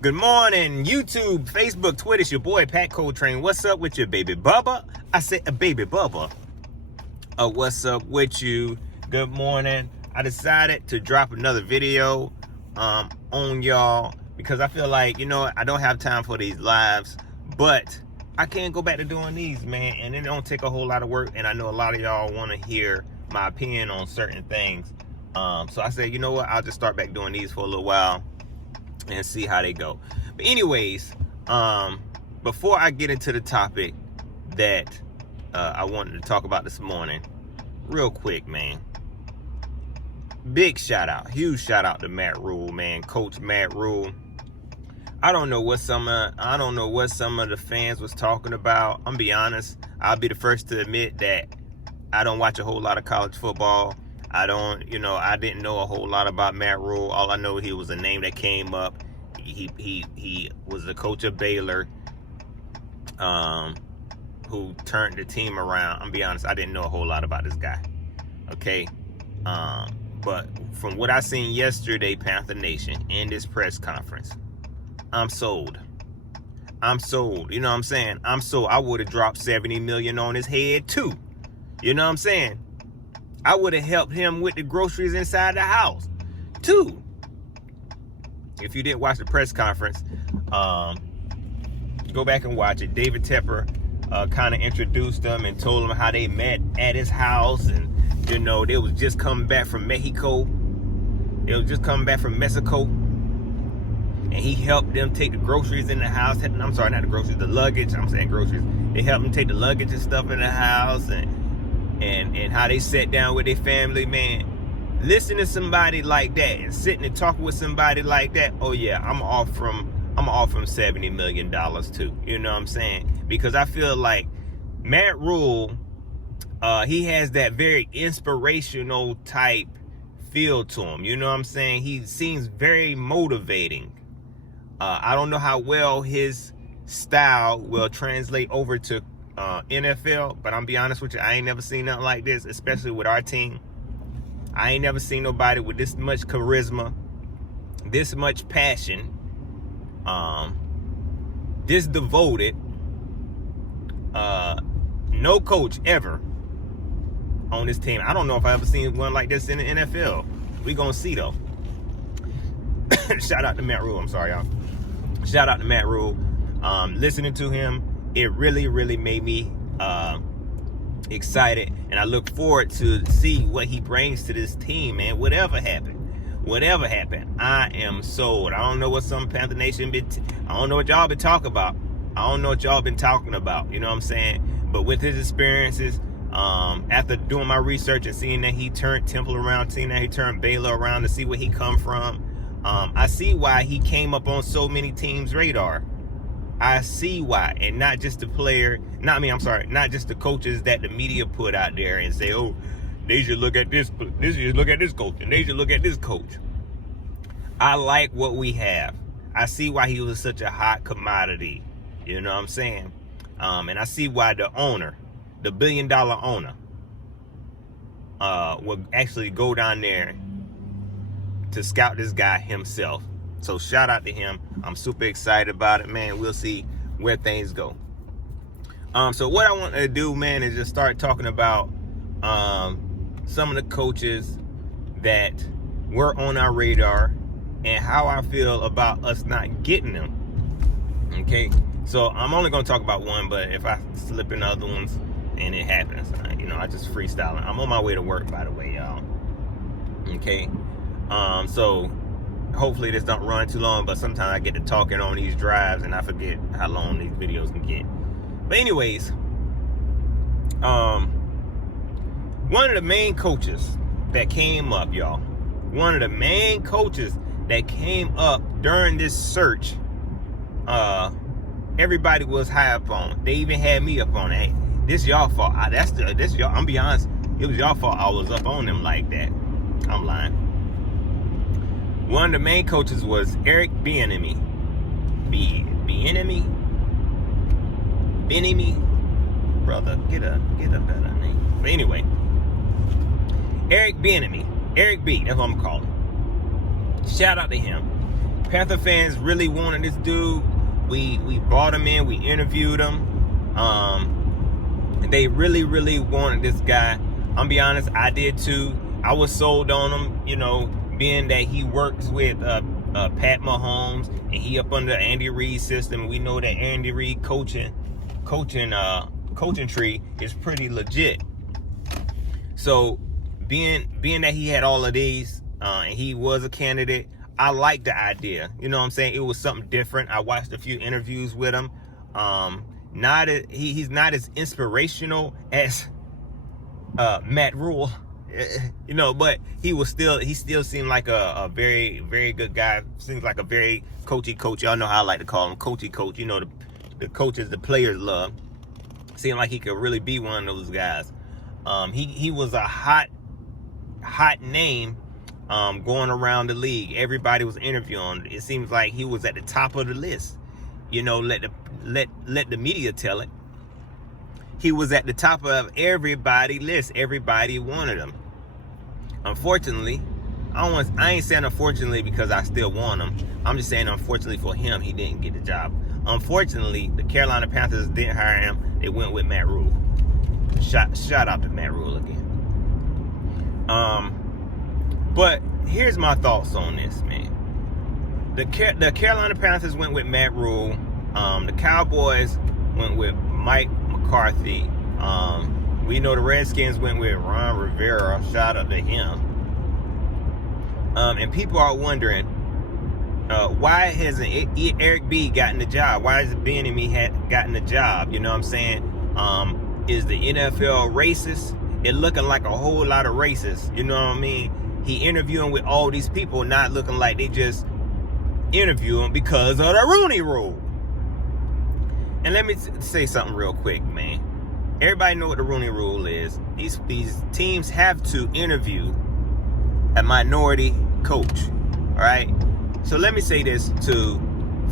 Good morning, YouTube, Facebook, Twitter. It's your boy, Pat Coltrane. What's up with your baby Bubba? I said a baby Bubba. What's up with you? Good morning. I decided to drop another video on y'all because I feel like, I don't have time for these lives, but I can't go back to doing these, man, and it don't take a whole lot of work, and I know a lot of y'all want to hear my opinion on certain things. So I said, you know what? I'll just start back doing these for a little while and see how they go. But anyways, before I get into the topic that I wanted to talk about this morning, real quick, man, big shout out, huge shout out to Matt Rule, man, Coach Matt Rule. I don't know what some of the fans was talking about. I'm be honest, I'll be the first to admit that I don't watch a whole lot of college football. I didn't know a whole lot about Matt Rule. All I know, he was a name that came up. He was the coach of Baylor, who turned the team around. I'm be honest, I didn't know a whole lot about this guy. Okay, but from what I seen yesterday, Panther Nation, in this press conference, I'm sold. You know what I'm saying? I'm sold. I would have dropped $70 million on his head too. You know what I'm saying? I would have helped him with the groceries inside the house too. If you didn't watch the press conference, go back and watch it. David Tepper kind of introduced them and told them how they met at his house, and they was just coming back from Mexico. And he helped them take the groceries in the house. I'm sorry, not the groceries, the luggage. I'm saying groceries. They helped them take the luggage and stuff in the house, and how they sat down with their family, man. Listen to somebody like that and sitting and talking with somebody like that. Oh yeah, I'm off from $70 million too. You know what I'm saying? Because I feel like Matt Rule, he has that very inspirational type feel to him. You know what I'm saying? He seems very motivating. I don't know how well his style will translate over to NFL, but I'm be honest with you, I ain't never seen nothing like this, especially with our team. I ain't never seen nobody with this much charisma, this much passion, this devoted. No coach ever on this team. I don't know if I ever seen one like this in the NFL. We gonna see though. Shout out to Matt Rule. I'm sorry, y'all. Shout out to Matt Rule. Listening to him, it really made me excited, and I look forward to see what he brings to this team, man. Whatever happened, I am sold. I don't know what some Panther Nation I don't know what y'all been talking about. You know what I'm saying? But with his experiences, after doing my research and seeing that he turned Temple around, seeing that he turned Baylor around, to see where he come from, I see why he came up on so many teams' radar. I see why, and not just the not just the coaches that the media put out there and say, oh, they should look at this coach, and they should look at this coach. I like what we have. I see why he was such a hot commodity. You know what I'm saying? And I see why the owner, the $1 billion owner, will actually go down there to scout this guy himself. So shout out to him. I'm super excited about it, man. We'll see where things go. So what I want to do, man, is just start talking about some of the coaches that were on our radar and how I feel about us not getting them. Okay, so I'm only going to talk about one, but if I slip in other ones and it happens, I just freestyling. I'm on my way to work, by the way, y'all. Okay, so hopefully this don't run too long, but sometimes I get to talking on these drives and I forget how long these videos can get. But anyways, one of the main coaches that came up, y'all, during this search, everybody was high up on. They even had me up on it. Hey, this y'all fault. I'm be honest, it was y'all fault I was up on them like that. I'm lying. One of the main coaches was Eric Bieniemy. Bieniemy? Brother, get a better name. But anyway, Eric Bieniemy. Eric B, that's what I'm calling. Shout out to him. Panther fans really wanted this dude. We brought him in. We interviewed him. They really, really wanted this guy. I'm gonna be honest, I did too. I was sold on him, you know, being that he works with Pat Mahomes and he up under Andy Reid's system. We know that Andy Reid coaching tree is pretty legit. So being that he had all of these and he was a candidate, I like the idea. You know what I'm saying? It was something different. I watched a few interviews with him. He's not as inspirational as Matt Rule, you know, but he still seemed like a very, very good guy. Seems like a very coachy coach. Y'all know how I like to call him, coachy coach. You know, the coaches the players love. Seemed like he could really be one of those guys. He was a hot name going around the league. Everybody was interviewing. It seems like he was at the top of the list. You know, let the media tell it. He was at the top of everybody's list. Everybody wanted him. Unfortunately, I ain't saying unfortunately because I still want him. I'm just saying unfortunately for him, he didn't get the job. Unfortunately, the Carolina Panthers didn't hire him. They went with Matt Rule. Shout out to Matt Rule again. But here's my thoughts on this, man. The Carolina Panthers went with Matt Rule. The Cowboys went with Mike McCarthy. We know the Redskins went with Ron Rivera. Shout out to him. And people are wondering, why hasn't Eric B gotten the job? Why has Bieniemy gotten the job? You know what I'm saying? Is the NFL racist? It looking like a whole lot of racists. You know what I mean? He interviewing with all these people, not looking like they just interview him because of the Rooney Rule. And let me say something real quick, man. Everybody know what the Rooney Rule is. These teams have to interview a minority coach. All right? So let me say this to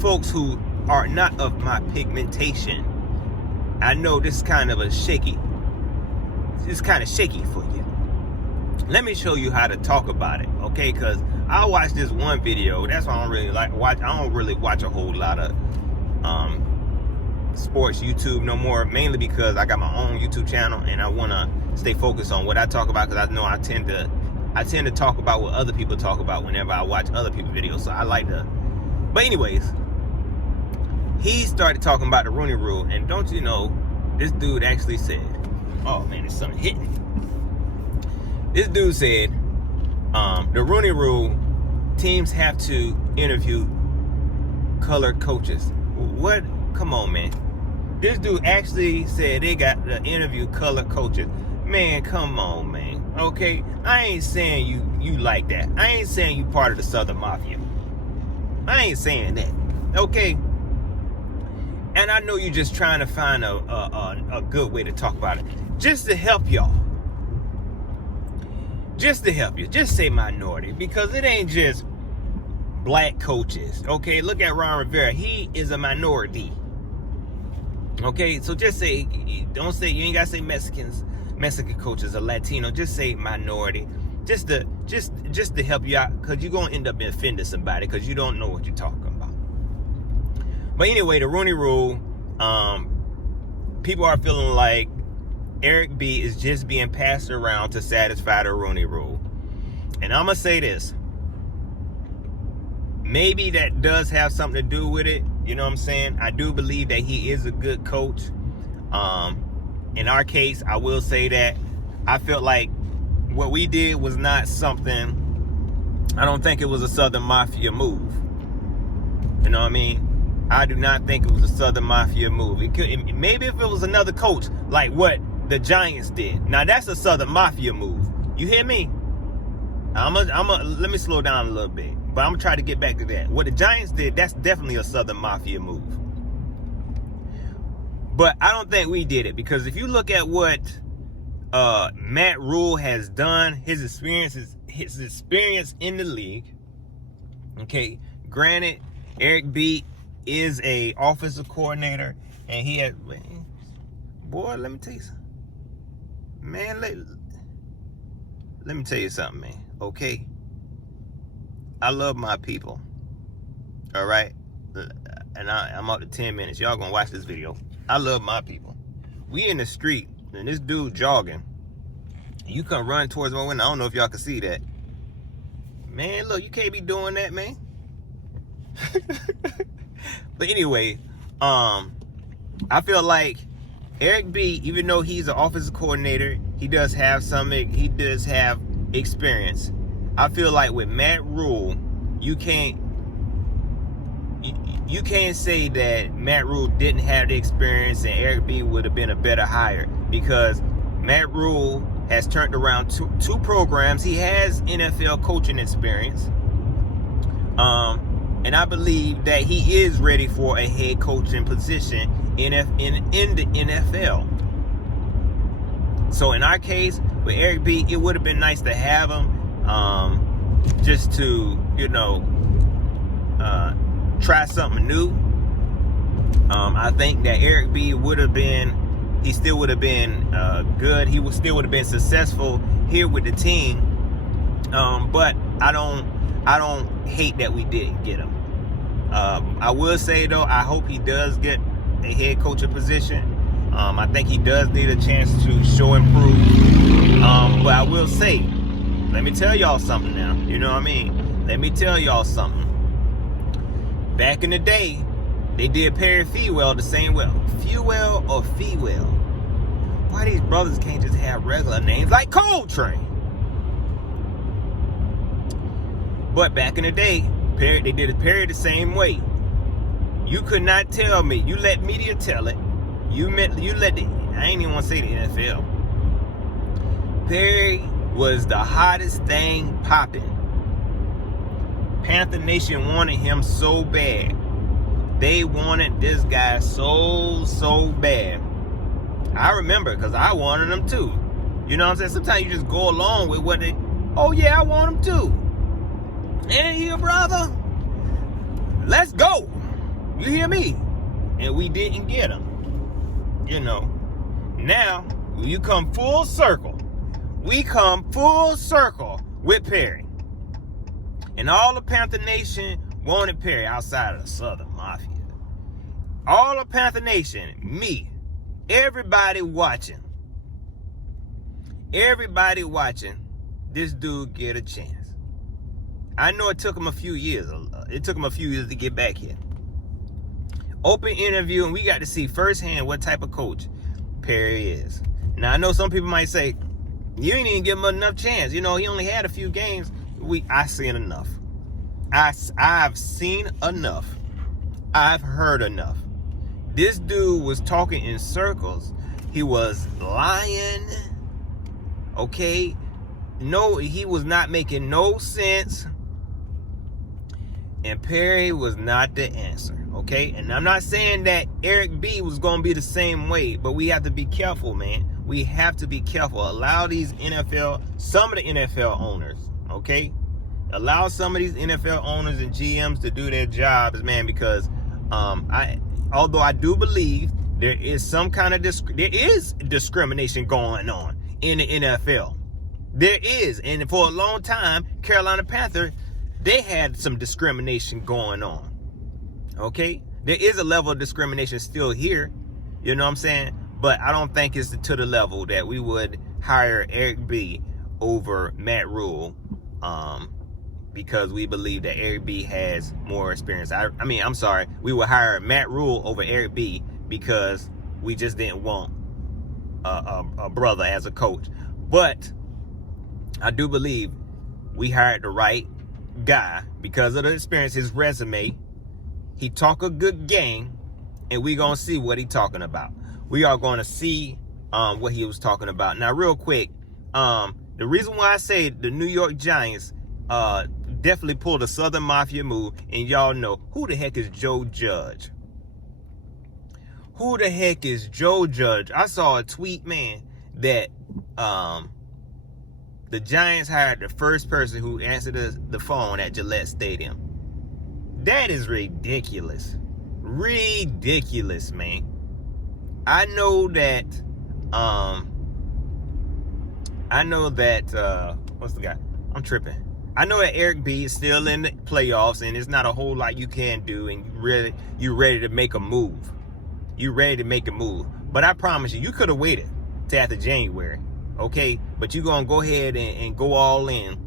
folks who are not of my pigmentation. I know this is kind of shaky for you. Let me show you how to talk about it, okay? Because I watched this one video. That's why I don't really watch a whole lot of sports YouTube no more. Mainly because I got my own YouTube channel and I want to stay focused on what I talk about. Because I know I tend to talk about what other people talk about whenever I watch other people's videos. So I like to. But anyways, he started talking about the Rooney Rule, and don't you know, this dude actually said, "Oh man, there's something hitting." This dude said, the Rooney Rule, teams have to interview colored coaches. What? Come on, man. This dude actually said they got to interview colored coaches. Man, come on, man. Okay? I ain't saying you like that. I ain't saying you part of the Southern Mafia. I ain't saying that. Okay? And I know you're just trying to find a good way to talk about it. Just to help y'all. Just to help you. Just say minority. Because it ain't just black coaches. Okay? Look at Ron Rivera. He is a minority. Okay? So just say, don't say, you ain't got to say Mexican coaches or Latino. Just say minority. Just to help you out. Because you're going to end up offending somebody. Because you don't know what you're talking about. But anyway, the Rooney Rule, people are feeling like Eric B is just being passed around to satisfy the Rooney Rule. And I'm going to say this. Maybe that does have something to do with it. You know what I'm saying? I do believe that he is a good coach. In our case, I will say that I felt like what we did was not something, I don't think it was a Southern Mafia move. You know what I mean? I do not think it was a Southern Mafia move. Maybe if it was another coach, like what the Giants did. Now that's a Southern Mafia move. You hear me? Let me slow down a little bit. But I'm gonna try to get back to that. What the Giants did, that's definitely a Southern Mafia move. But I don't think we did it, because if you look at what Matt Rule has done, his experience in the league. Okay, granted, Eric B is a offensive coordinator, and he had, boy, let me tell you something, man. Let me tell you something, man. Okay, I love my people. All right. And I'm up to 10 minutes. Y'all gonna watch this video. I love my people. We in the street, and this dude jogging. You come running towards my window. I don't know if y'all can see that. Man, look, you can't be doing that, man. But anyway, I feel like Eric B, even though he's an offensive coordinator, he does have experience. I feel like with Matt Rule, you can't say that Matt Rule didn't have the experience and Eric B would have been a better hire, because Matt Rule has turned around two programs. He has NFL coaching experience. And I believe that he is ready for a head coaching position in the NFL. So in our case, with Eric B, it would have been nice to have him just to, try something new. I think that Eric B still would have been good. He still would have been successful here with the team. But I don't hate that we didn't get him. I will say though, I hope he does get a head coaching position. I think he does need a chance to show and prove. But I will say, let me tell y'all something now. You know what I mean? Let me tell y'all something. Back in the day, they did Perry Fewell the same way. Fewell or Fewell? Why these brothers can't just have regular names like Coltrane? But back in the day, they did Perry the same way. You could not tell me. You let media tell it. I ain't even want to say the NFL. Perry was the hottest thing popping. Panther Nation wanted him so bad. They wanted this guy so bad. I remember, because I wanted him too. You know what I'm saying? Sometimes you just go along with what they, oh yeah, I want him too. And here, brother, let's go. You hear me? And we didn't get him. Now you come full circle. We come full circle with Perry. And all the Panther Nation wanted Perry outside of the Southern Mafia. All of Panther Nation, me, everybody watching this dude get a chance. I know it took him a few years. It took him a few years to get back here. Open interview, and we got to see firsthand what type of coach Perry is. Now, I know some people might say, you ain't even give him enough chance. He only had a few games. I've seen enough. I've seen enough. I've heard enough. This dude was talking in circles. He was lying. Okay? No, he was not making no sense. And Perry was not the answer. Okay? And I'm not saying that Eric B was going to be the same way, but we have to be careful, man. We have to be careful. Allow some of the NFL owners, okay? Allow some of these NFL owners and GMs to do their jobs, man, because although I do believe there is some kind of discrimination going on in the NFL. There is. And for a long time, Carolina Panthers, they had some discrimination going on. Okay? There is a level of discrimination still here. You know what I'm saying? But I don't think it's to the level that we would hire Eric B over Matt Rule, because we believe that Eric B has more experience. I'm sorry. We would hire Matt Rule over Eric B because we just didn't want a brother as a coach. But I do believe we hired the right guy because of the experience, his resume. He talk a good game, and we gonna see what he talking about. We are going to see what he was talking about. Now, real quick, the reason why I say the New York Giants definitely pulled a Southern Mafia move, and y'all know, who the heck is Joe Judge? Who the heck is Joe Judge? I saw a tweet, man, that the Giants hired the first person who answered the phone at Gillette Stadium. That is ridiculous. Ridiculous, man. I know that, what's the guy? I'm tripping. I know that Eric B is still in the playoffs, and there's not a whole lot you can do, and you're ready to make a move. You're ready to make a move. But I promise you, you could have waited till after January, okay? But you're going to go ahead and go all in.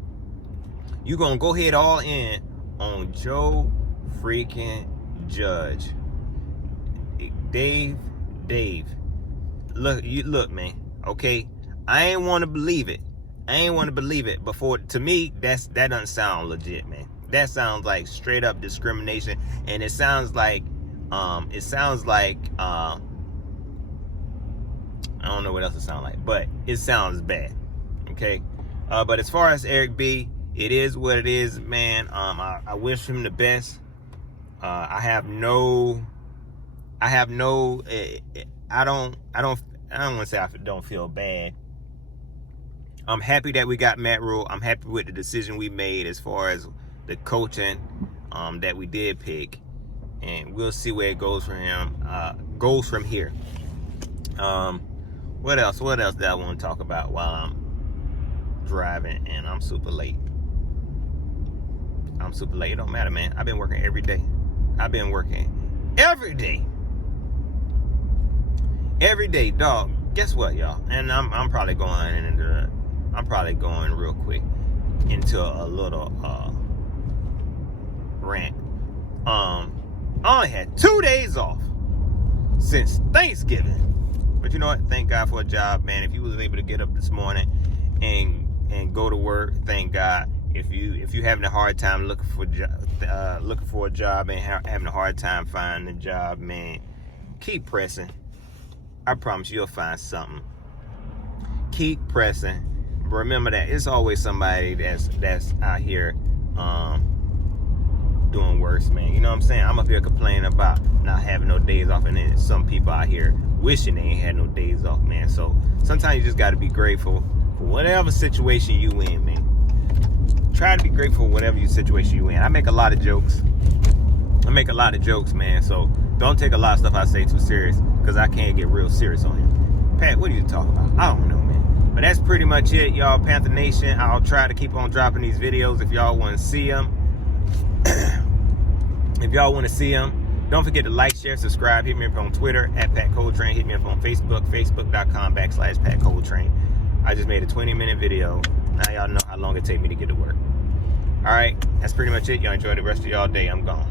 You're going to go ahead all in on Joe freaking Judge. Dave, look, man, okay? I ain't want to believe it. Before, to me, that doesn't sound legit, man. That sounds like straight up discrimination, and it sounds like I don't know what else it sounds like, but it sounds bad. Okay. But as far as Eric B, it is what it is, man. I wish him the best. I don't want to say I don't feel bad. I'm happy that we got Matt Rule. I'm happy with the decision we made as far as the coaching that we did pick, and we'll see where it goes for him. Goes from here. What else that I want to talk about while I'm driving and I'm super late? It don't matter, man. I've been working every day. Every day, dog. Guess what, y'all? And I'm probably going real quick into a little rant. I only had 2 days off since Thanksgiving. But you know what? Thank God for a job, man. If you was able to get up this morning and go to work, thank God. If you having a hard time looking for a job and having a hard time finding a job, man, keep pressing. I promise you'll find something. Keep pressing. Remember that it's always somebody that's out here doing worse, man. You know what I'm saying? I'm up here complaining about not having no days off, and then some people out here wishing they ain't had no days off, man. So sometimes you just got to be grateful for whatever situation you in, man. Try to be grateful for whatever situation you in. I make a lot of jokes, man. So don't take a lot of stuff I say too serious, because I can't get real serious on you. Pat, what are you talking about? I don't know, man. But that's pretty much it, y'all. Panther Nation, I'll try to keep on dropping these videos if y'all want to see them. Don't forget to like, share, subscribe. Hit me up on Twitter at Pat Coltrane. Hit me up on Facebook, facebook.com/Pat Coltrane. I just made a 20-minute video. Now y'all know how long it takes me to get to work. All right, that's pretty much it. Y'all enjoy the rest of y'all day. I'm gone.